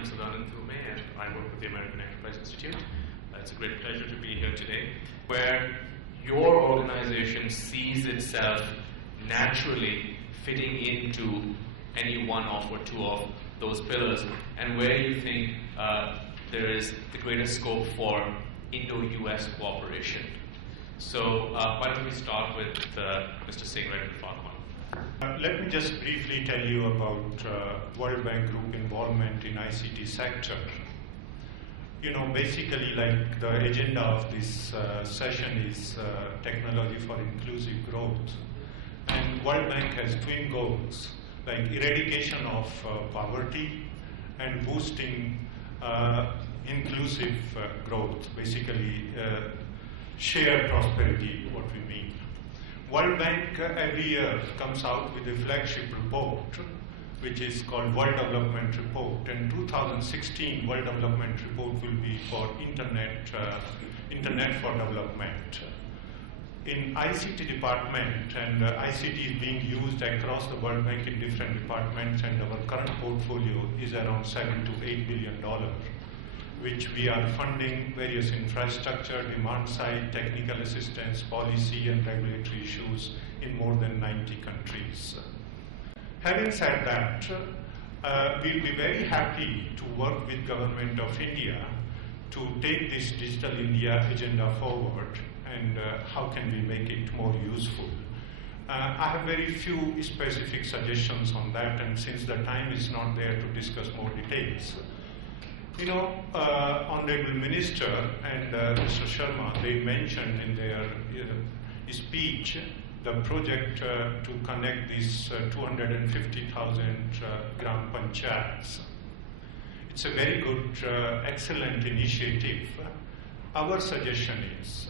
I'm Sadanand Thume, and I work with the American Enterprise Institute. It's a great pleasure to be here today, where your organization sees itself naturally fitting into any one of or two of those pillars, and where you think there is the greatest scope for Indo-US cooperation. So why don't we start with Mr. Singh right in part one. Let me just briefly tell you about World Bank Group involvement in ICT sector. You know, basically, like, the agenda of this session is technology for inclusive growth. And World Bank has twin goals, like eradication of poverty and boosting inclusive growth, basically shared prosperity, what we mean. World Bank every year comes out with a flagship report, which is called World Development Report. And 2016 World Development Report will be for Internet for Development. In ICT department, and ICT is being used across the World Bank in different departments, and our current portfolio is around $7 to $8 billion, which we are funding various infrastructure, demand side, technical assistance, policy and regulatory issues in more than 90 countries. Having said that, we'll be very happy to work with Government of India to take this Digital India agenda forward, and how can we make it more useful. I have very few specific suggestions on that, and since the time is not there to discuss more details. You know, Honorable Minister and Mr. Sharma, they mentioned in their speech the project to connect these 250,000 Gram Panchayats. It's a very good, excellent initiative. Our suggestion is,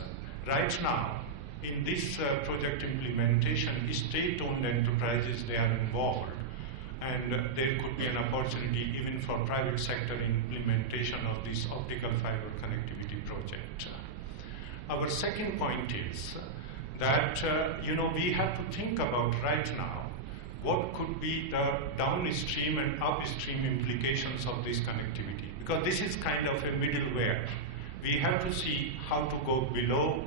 right now, in this project implementation, state-owned enterprises, they are involved. And there could be an opportunity even for private sector implementation of this optical fiber connectivity project. Our second point is that you know, we have to think about right now what could be the downstream and upstream implications of this connectivity, because this is kind of a middleware. We have to see how to go below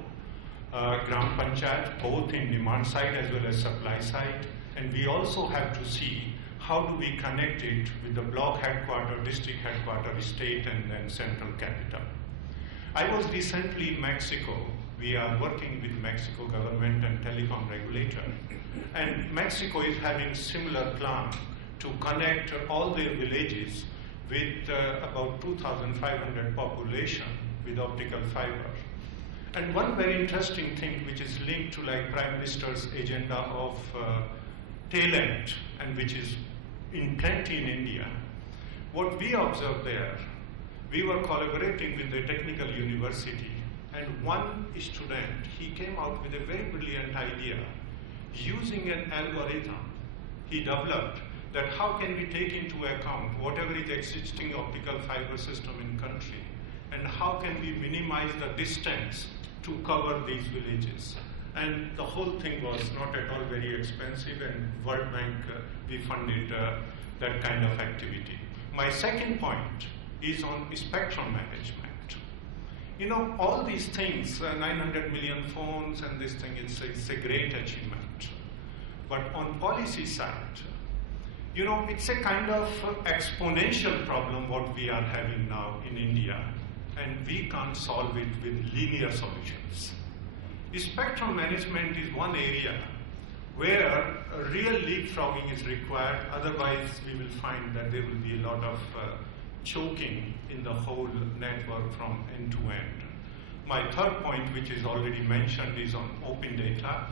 Gram Panchayat, both in demand side as well as supply side, and we also have to see how do we connect it with the block headquarter, district headquarter, state, and then central capital. I was recently in Mexico. We are working with Mexico government and telecom regulator, and Mexico is having similar plan to connect all their villages with about 2,500 population with optical fiber. And one very interesting thing which is linked to, like, Prime Minister's agenda of talent, and which is in plenty in India. What we observed there, we were collaborating with the technical university, and one student, he came out with a very brilliant idea. Using an algorithm he developed, that how can we take into account whatever is existing optical fiber system in country, and how can we minimize the distance to cover these villages. And the whole thing was not at all very expensive, and World Bank, we funded that kind of activity. My second point is on spectrum management. You know, all these things, 900 million phones and this thing, it's a great achievement. But on policy side, you know, it's a kind of exponential problem what we are having now in India, and we can't solve it with linear solutions. Spectrum management is one area where real leapfrogging is required, otherwise we will find that there will be a lot of choking in the whole network from end to end. My third point, which is already mentioned, is on open data,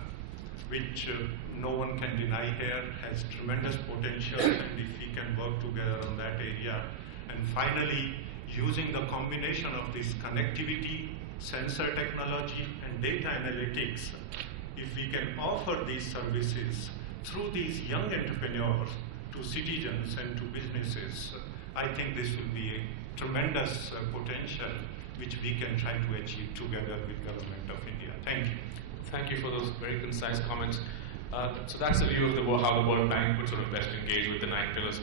which no one can deny here has tremendous potential, and if we can work together on that area. And finally, using the combination of this connectivity, sensor technology, and data analytics, if we can offer these services through these young entrepreneurs to citizens and to businesses, I think this will be a tremendous potential which we can try to achieve together with Government of India. Thank you. Thank you for those very concise comments. So that's the view of how the World Bank would sort of best engage with the 9 pillars.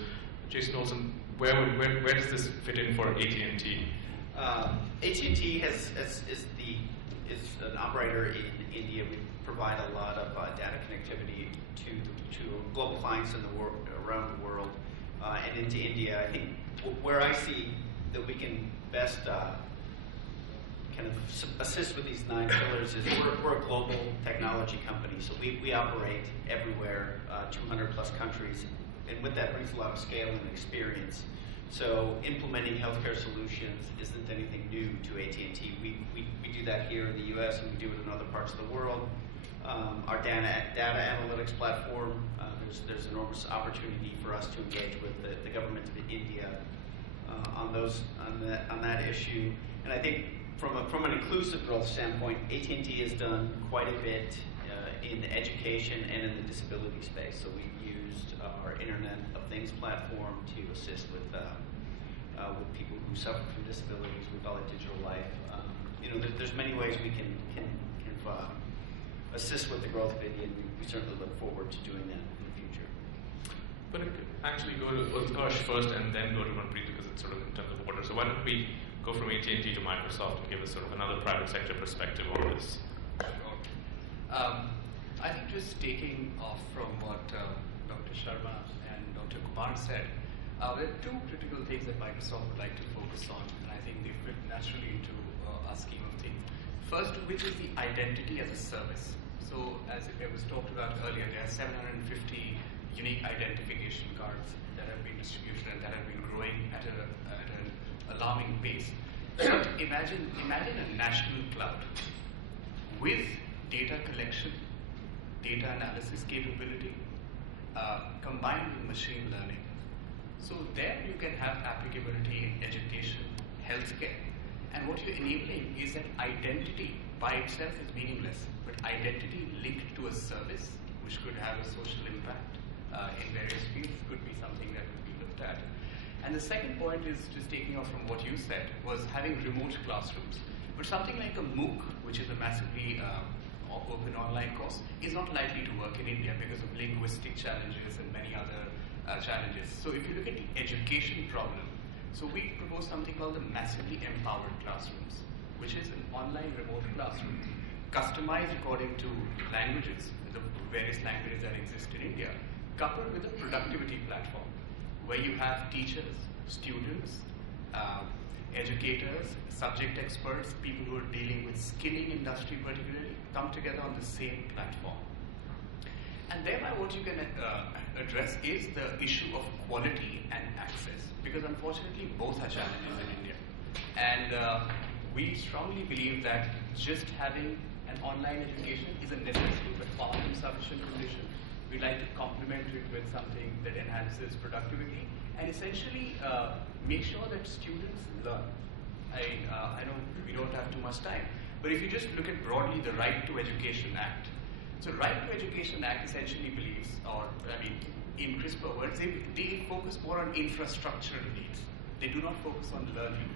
Jason Olson, where does this fit in for AT&T? AT&T is an operator in India. We provide a lot of data connectivity to global clients in the world, around the world, and into India. I think where I see that we can best kind of assist with these 9 pillars is we're a global technology company, so we operate everywhere, 200 plus countries, and with that brings a lot of scale and experience. So implementing healthcare solutions isn't anything new to AT&T. We do that here in the U.S. and we do it in other parts of the world. Our data analytics platform, there's enormous opportunity for us to engage with the government of India on that issue. And I think from an inclusive growth standpoint, AT&T has done quite a bit in education and in the disability space. So we've used our Internet of Things platform to assist with people who suffer from disabilities. We call it Digital Life. There's many ways we can assist with the growth of India, and we certainly look forward to doing that in the future. But it could actually go to Utkarsh first and then go to Manpreet because it's sort of in terms of order. So why don't we go from AT&T to Microsoft and give us sort of another private sector perspective on this? Sure. I think just taking off from what Dr. Sharma and Dr. Kumar said, there are 2 critical things that Microsoft would like to focus on, and I think they fit naturally into our scheme of things. First, which is the identity as a service. So, as it was talked about earlier, there are 750 unique identification cards that have been distributed and that have been growing at an alarming pace. Imagine a national cloud with data collection, data analysis capability, combined with machine learning. So there you can have applicability in education, healthcare, and what you're enabling is that identity by itself is meaningless, but identity linked to a service which could have a social impact in various fields could be something that could be looked at. And the second point is just taking off from what you said, was having remote classrooms. But something like a MOOC, which is a massively open online course, is not likely to work in India because of linguistic challenges and many other challenges. So if you look at the education problem, so we propose something called the Massively Empowered Classrooms, which is an online remote classroom, customized according to languages, the various languages that exist in India, coupled with a productivity platform, where you have teachers, students, educators, subject experts, people who are dealing with skilling industry particularly, come together on the same platform. And thereby what you can address is the issue of quality and access, because unfortunately both are challenges in India. And we strongly believe that just having an online education is a necessity but far from sufficient condition. We'd like to complement it with something that enhances productivity and essentially make sure that students learn. I know we don't have too much time, but if you just look at broadly the Right to Education Act. So Right to Education Act essentially believes, in crisper words, they focus more on infrastructural needs. They do not focus on learning.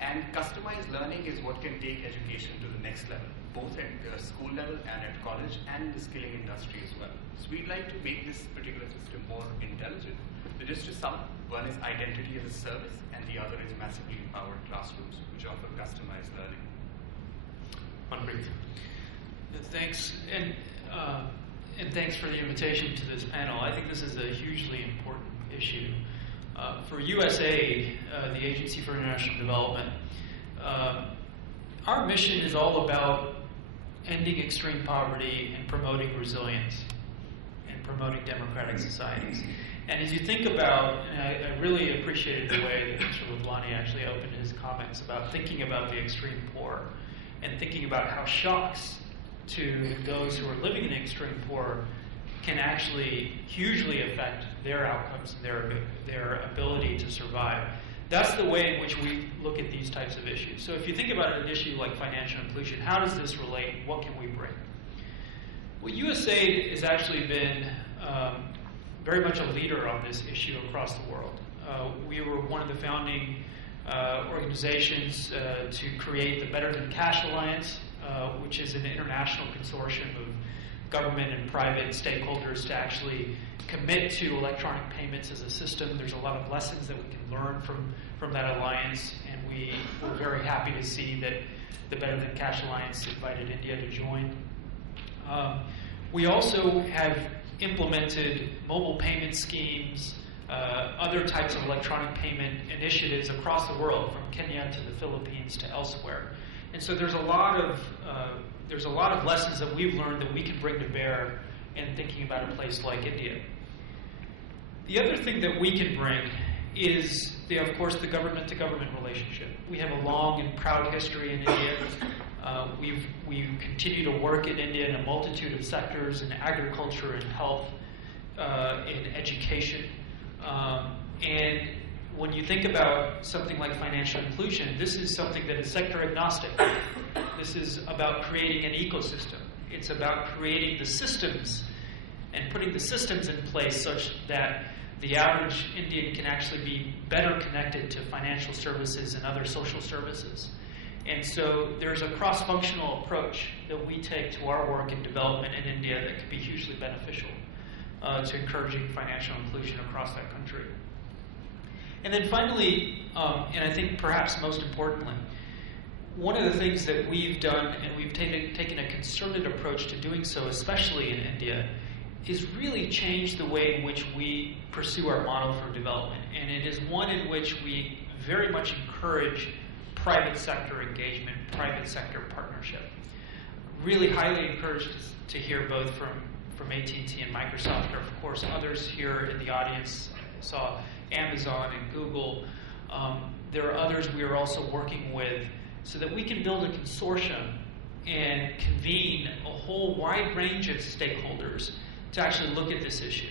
And customized learning is what can take education to the next level, both at the school level and at college and in the skilling industry as well. So we'd like to make this particular system more intelligent. So just to sum, one is identity as a service, and the other is massively empowered classrooms, which offer customized learning. Manpreet. Thanks, and thanks for the invitation to this panel. I think this is a hugely important issue. For USAID, the Agency for International Development, our mission is all about ending extreme poverty and promoting resilience and promoting democratic societies. And as you think about, and I really appreciated the way that Mr. Lablani actually opened his comments about thinking about the extreme poor and thinking about how shocks to those who are living in extreme poor can actually hugely affect their outcomes, their ability to survive. That's the way in which we look at these types of issues. So if you think about an issue like financial inclusion, how does this relate? What can we bring? Well, USAID has actually been very much a leader on this issue across the world. We were one of the founding organizations to create the Better Than Cash Alliance, which is an international consortium of government and private stakeholders to actually commit to electronic payments as a system. There's a lot of lessons that we can learn from that alliance, and we were very happy to see that the Better Than Cash Alliance invited India to join. We also have implemented mobile payment schemes, other types of electronic payment initiatives across the world, from Kenya to the Philippines to elsewhere. And so there's a lot of lessons that we've learned that we can bring to bear in thinking about a place like India. The other thing that we can bring is, of course, the government-to-government relationship. We have a long and proud history in India. We continue to work in India in a multitude of sectors, in agriculture, in health, in education. And when you think about something like financial inclusion, this is something that is sector agnostic. This is about creating an ecosystem. It's about creating the systems and putting the systems in place such that the average Indian can actually be better connected to financial services and other social services. And so there's a cross-functional approach that we take to our work in development in India that can be hugely beneficial to encouraging financial inclusion across that country. And then finally, and I think perhaps most importantly, one of the things that we've done, and we've taken a concerted approach to doing so, especially in India, is really change the way in which we pursue our model for development. And it is one in which we very much encourage private sector engagement, private sector partnership. Really highly encouraged to hear both from AT&T and Microsoft, or of course others here in the audience. I saw Amazon and Google. There are others we are also working with so that we can build a consortium and convene a whole wide range of stakeholders to actually look at this issue.